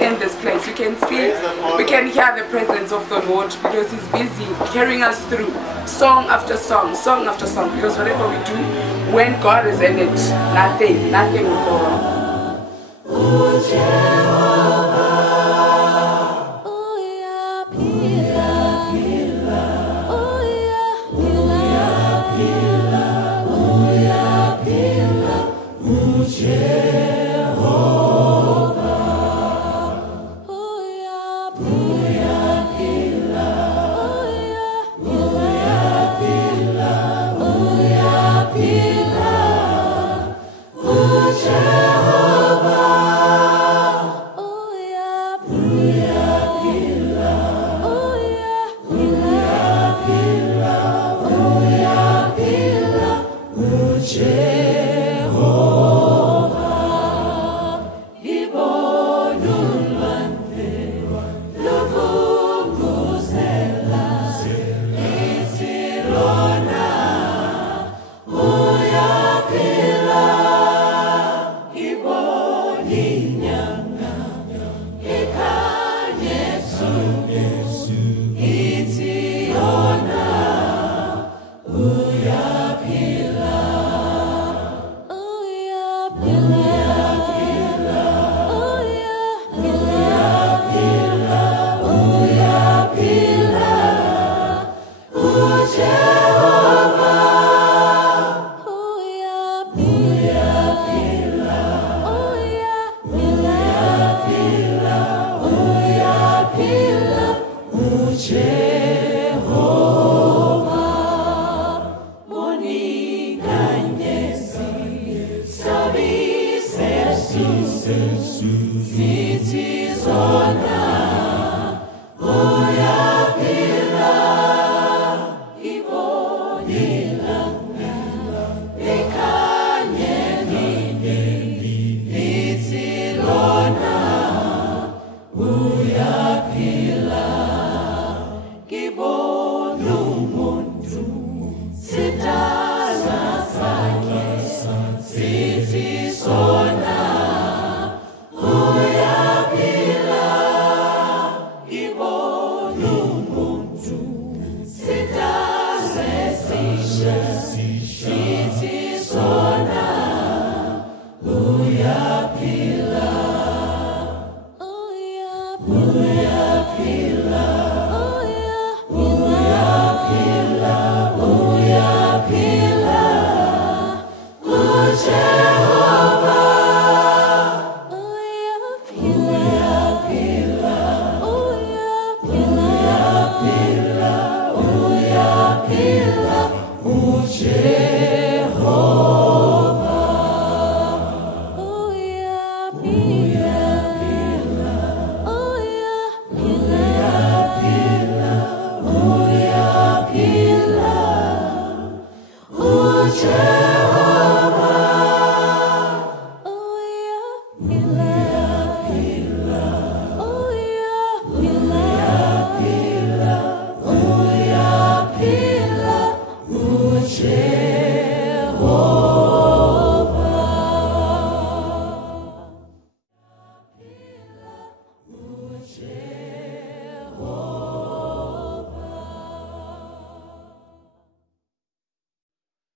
in this place. You can see, we can hear the presence of the Lord because He's busy carrying us through song after song, song after song. Because whatever we do, when God is in it, nothing will go wrong. City